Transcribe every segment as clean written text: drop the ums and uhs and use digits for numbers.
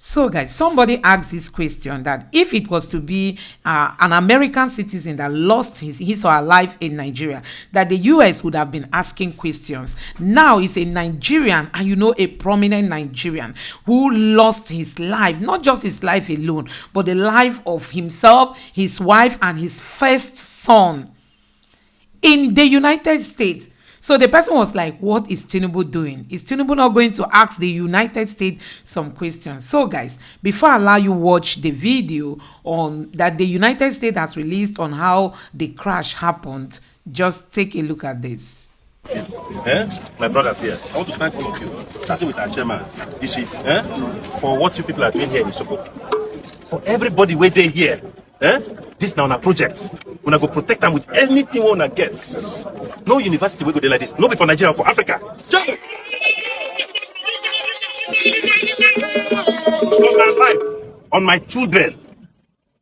So guys, somebody asked this question that if it was to be an American citizen that lost his or her life in Nigeria, that the US would have been asking questions. Now it's a Nigerian, and a prominent Nigerian who lost his life, not just his life alone, but the life of himself, his wife, and his first son in the United States. So the person was like, what is Tinubu doing? Is Tinubu not going to ask the United States some questions? So guys, before I allow you watch the video on that the United States has released on how the crash happened, just take a look at this. My brothers here, I want to thank all of you, starting with our chairman, Ishi, for what you people are doing here in Soko. For everybody waiting here, this now on a project. We're going to go protect them with anything we want to get. No university will go there like this. No be for Nigeria, for Africa. On my life, on my children,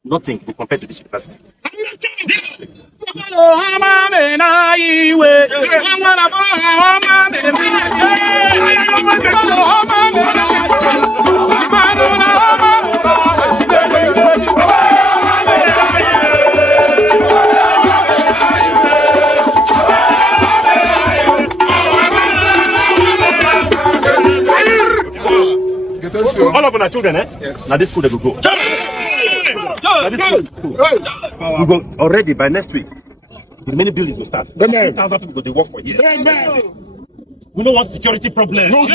nothing will compare to this university. All of our children, now this school they will go. We go already by next week. The many buildings will start. 10,000 people they work for years. We don't want security problem. No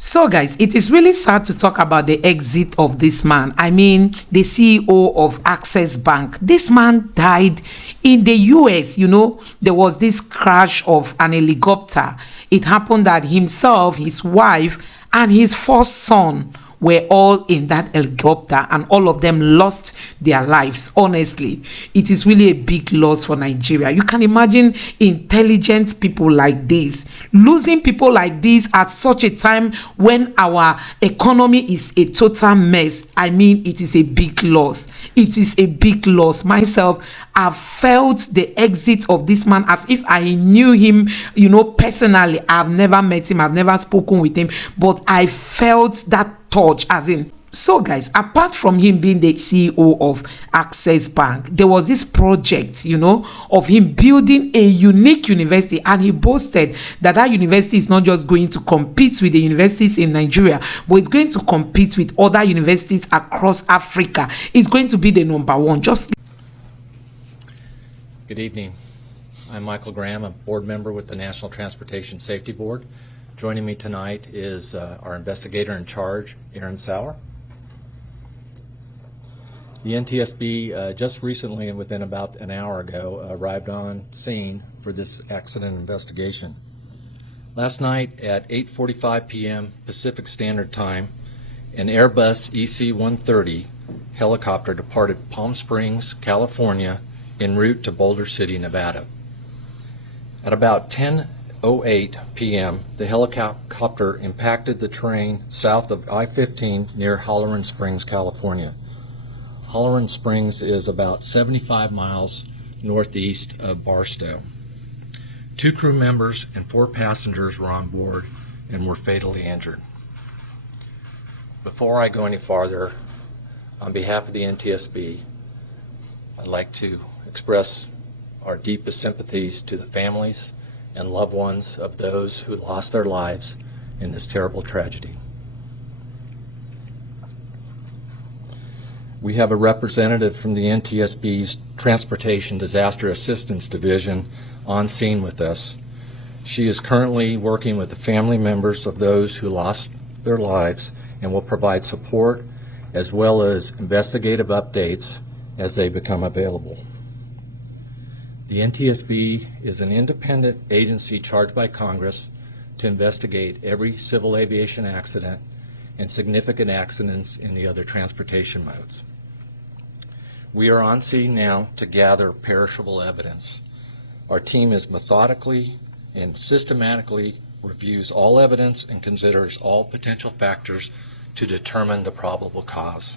So guys, it is really sad to talk about the exit of this man. I mean, the CEO of Access Bank. This man died in the US. There was this crash of an helicopter. It happened that himself, his wife, and his first son were all in that helicopter, and all of them lost their lives. Honestly, it is really a big loss for Nigeria. You can imagine intelligent people like this losing people like this at such a time when our economy is a total mess. I mean, it is a big loss. It is a big loss. Myself, I've felt the exit of this man as if I knew him, personally. I've never met him, I've never spoken with him, but I felt that touch, as in. So guys, apart from him being the CEO of Access Bank, there was this project, of him building a unique university, and he boasted that that university is not just going to compete with the universities in Nigeria, but it's going to compete with other universities across Africa. It's going to be the #1. Good evening. I'm Michael Graham, a board member with the National Transportation Safety Board. Joining me tonight is our investigator in charge, Aaron Sauer. The NTSB just recently, and within about an hour ago, arrived on scene for this accident investigation. Last night at 8:45 p.m. Pacific Standard Time, an Airbus EC-130 helicopter departed Palm Springs, California, en route to Boulder City, Nevada. At about 10:08 p.m., the helicopter impacted the terrain south of I-15 near Halloran Springs, California. Halloran Springs is about 75 miles northeast of Barstow. 2 crew members and 4 passengers were on board and were fatally injured. Before I go any farther, on behalf of the NTSB, I'd like to express our deepest sympathies to the families and loved ones of those who lost their lives in this terrible tragedy. We have a representative from the NTSB's Transportation Disaster Assistance Division on scene with us. She is currently working with the family members of those who lost their lives and will provide support as well as investigative updates as they become available. The NTSB is an independent agency charged by Congress to investigate every civil aviation accident and significant accidents in the other transportation modes. We are on scene now to gather perishable evidence. Our team is methodically and systematically reviews all evidence, and considers all potential factors to determine the probable cause.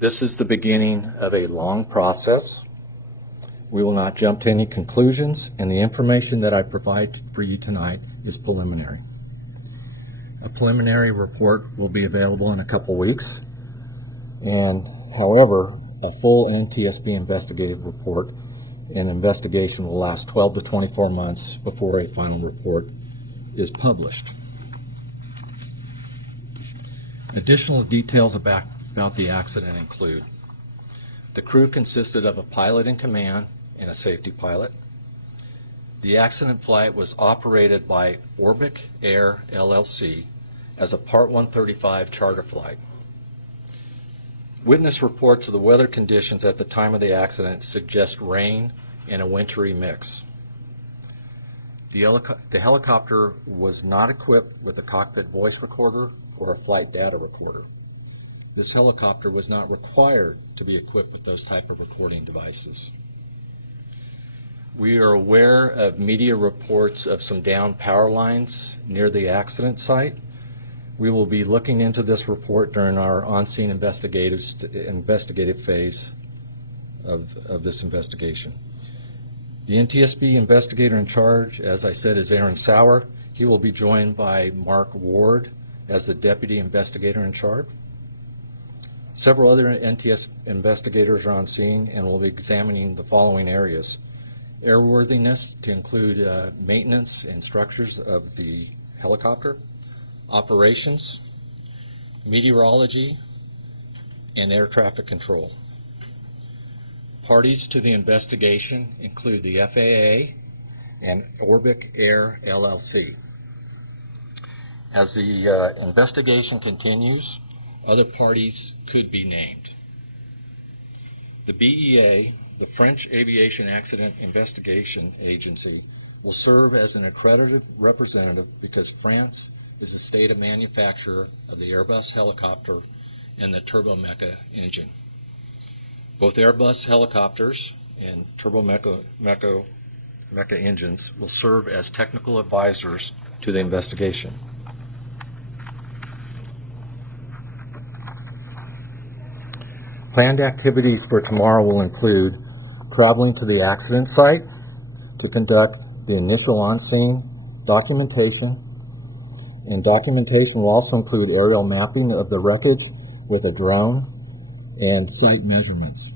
This is the beginning of a long process. We will not jump to any conclusions, and the information that I provide for you tonight is preliminary. A preliminary report will be available in a couple weeks, and however, a full NTSB investigative report and investigation will last 12 to 24 months before a final report is published. Additional details about the accident include: the crew consisted of a pilot in command and a safety pilot. The accident flight was operated by Orbic Air LLC as a Part 135 charter flight. Witness reports of the weather conditions at the time of the accident suggest rain and a wintry mix. The helicopter was not equipped with a cockpit voice recorder or a flight data recorder. This helicopter was not required to be equipped with those type of recording devices. We are aware of media reports of some downed power lines near the accident site. We will be looking into this report during our on-scene investigative phase of this investigation. The NTSB investigator in charge, as I said, is Aaron Sauer. He will be joined by Mark Ward as the deputy investigator in charge. Several other NTS investigators are on scene and will be examining the following areas: airworthiness, to include maintenance and structures of the helicopter, operations, meteorology, and air traffic control. Parties to the investigation include the FAA and Orbic Air LLC. As the investigation continues, other parties could be named. The BEA, the French Aviation Accident Investigation Agency, will serve as an accredited representative because France is a state of manufacturer of the Airbus helicopter and the turbomeca engine. Both Airbus helicopters and turbomeca engines will serve as technical advisors to the investigation. Planned activities for tomorrow will include traveling to the accident site to conduct the initial on-scene documentation, and documentation will also include aerial mapping of the wreckage with a drone and site measurements.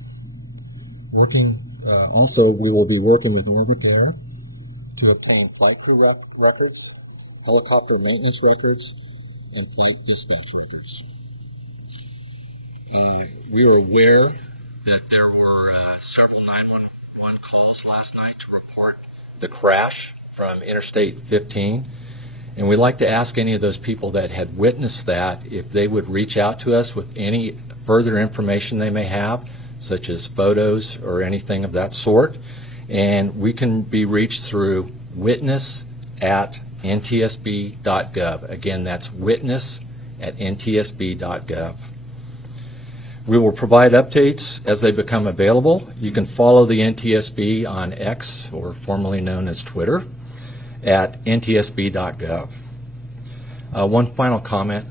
Also, we will be working with Orbic Air to obtain flight crew records, helicopter maintenance records, and flight dispatch records. We are aware that there were several 911 calls last night to report the crash from Interstate 15, and we'd like to ask any of those people that had witnessed that if they would reach out to us with any further information they may have, such as photos or anything of that sort, and we can be reached through witness@ntsb.gov. Again, that's witness@ntsb.gov. We will provide updates as they become available. You can follow the NTSB on X, or formerly known as Twitter, at ntsb.gov. One final comment.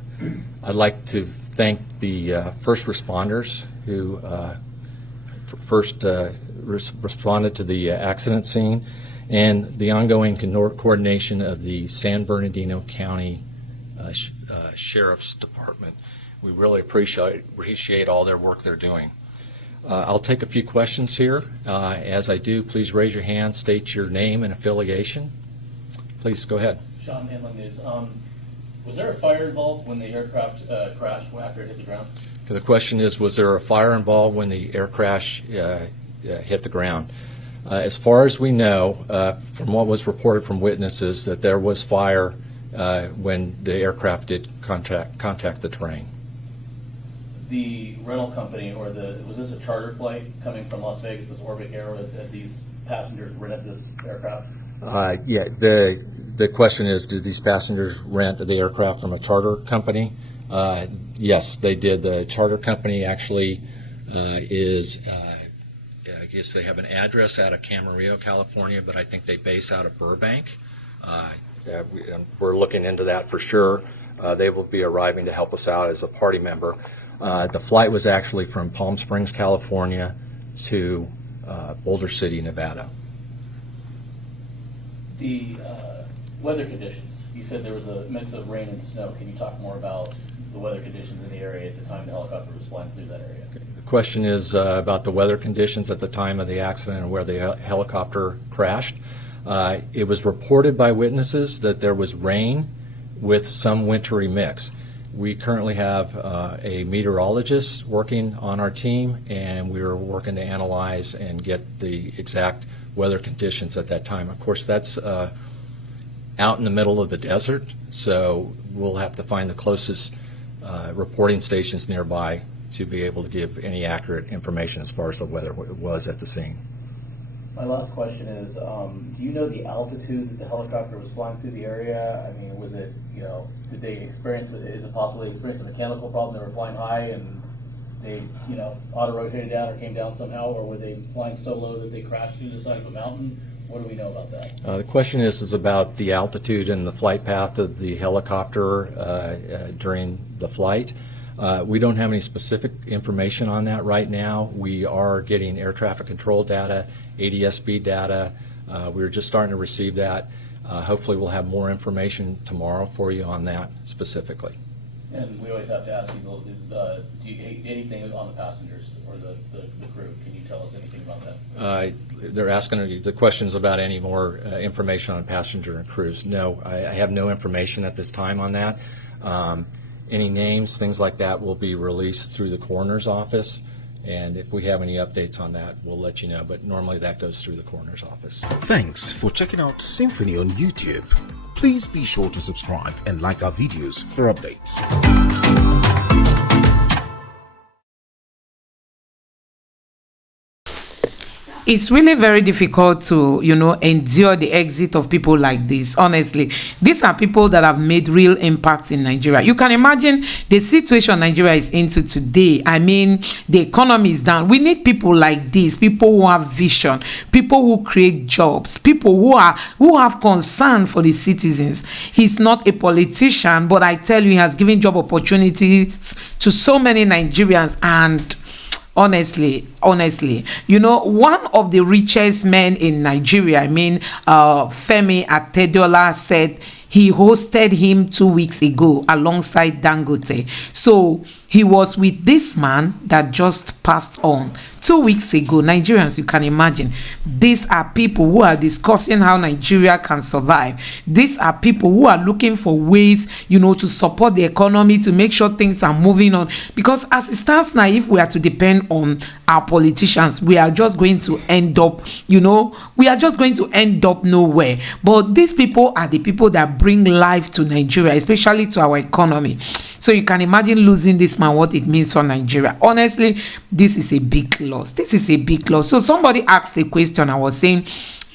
I'd like to thank the first responders who first responded to the accident scene, and the ongoing coordination of the San Bernardino County Sheriff's Department. We really appreciate all their work they're doing. I'll take a few questions here. As I do, please raise your hand, state your name and affiliation. Please go ahead. Sean Hanlon News. Was there a fire involved when the aircraft crashed after it hit the ground? The question is, was there a fire involved when the air crash hit the ground? As far as we know, from what was reported from witnesses, that there was fire when the aircraft did contact the terrain. The rental company, or was this a charter flight coming from Las Vegas, this Orbic Air, that these passengers rented this aircraft? Yeah, the question is, did these passengers rent the aircraft from a charter company? Yes, they did. The charter company actually is, I guess they have an address out of Camarillo, California, but I think they base out of Burbank. We're looking into that for sure. They will be arriving to help us out as a party member. The flight was actually from Palm Springs, California to Boulder City, Nevada. The weather conditions. You said there was a mix of rain and snow. Can you talk more about the weather conditions in the area at the time the helicopter was flying through that area? The question is about the weather conditions at the time of the accident and where the helicopter crashed. It was reported by witnesses that there was rain with some wintry mix. We currently have a meteorologist working on our team, and we are working to analyze and get the exact weather conditions at that time. Of course, that's out in the middle of the desert, so we'll have to find the closest reporting stations nearby to be able to give any accurate information as far as the weather was at the scene. My last question is, do you know the altitude that the helicopter was flying through the area? I mean, was it, did they experience, is it possible they experienced a mechanical problem? They were flying high and they, auto-rotated down or came down somehow, or were they flying so low that they crashed through the side of a mountain? What do we know about that? The question is about the altitude and the flight path of the helicopter during the flight. We don't have any specific information on that right now. We are getting air traffic control data, ADS-B data. We're just starting to receive that. Hopefully we'll have more information tomorrow for you on that specifically. And we always have to ask people, do you anything on the passengers or the crew? Can you tell us anything about that? They're asking the questions about any more information on passenger and crews. No, I have no information at this time on that. Any names, things like that will be released through the coroner's office, and if we have any updates on that, we'll let you know, but normally that goes through the coroner's office. Thanks for checking out Symphony on YouTube. Please be sure to subscribe and like our videos for updates. It's really very difficult to, endure the exit of people like this. Honestly, these are people that have made real impact in Nigeria. You can imagine the situation Nigeria is into today. I mean, the economy is down. We need people like this, people who have vision, people who create jobs, people who have concern for the citizens. He's not a politician, but I tell you, he has given job opportunities to so many Nigerians. And honestly, one of the richest men in Nigeria, Femi Atedola, said he hosted him 2 weeks ago alongside Dangote. So he was with this man that just passed on 2 weeks ago. Nigerians, you can imagine, these are people who are discussing how Nigeria can survive. These are people who are looking for ways, to support the economy, to make sure things are moving on. Because as it stands now, if we are to depend on our politicians, we are just going to end up, nowhere. But these people are the people that bring life to Nigeria, especially to our economy. So you can imagine losing this man, what it means for Nigeria. Honestly, this is a big loss. So somebody asked a question. I was saying,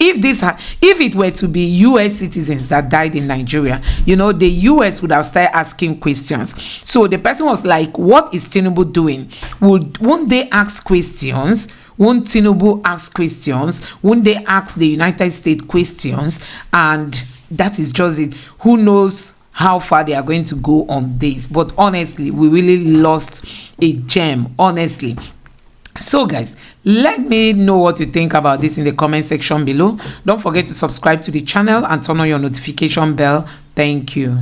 if it were to be U.S. citizens that died in Nigeria, the U.S. would have started asking questions. So the person was like, what is Tinubu doing? Won't they ask questions? Won't Tinubu ask questions? Won't they ask the United States questions? And that is just it. Who knows how far they are going to go on this? But honestly, we really lost a gem, honestly. So guys, let me know what you think about this in the comment section below. Don't forget to subscribe to the channel and turn on your notification bell. Thank you.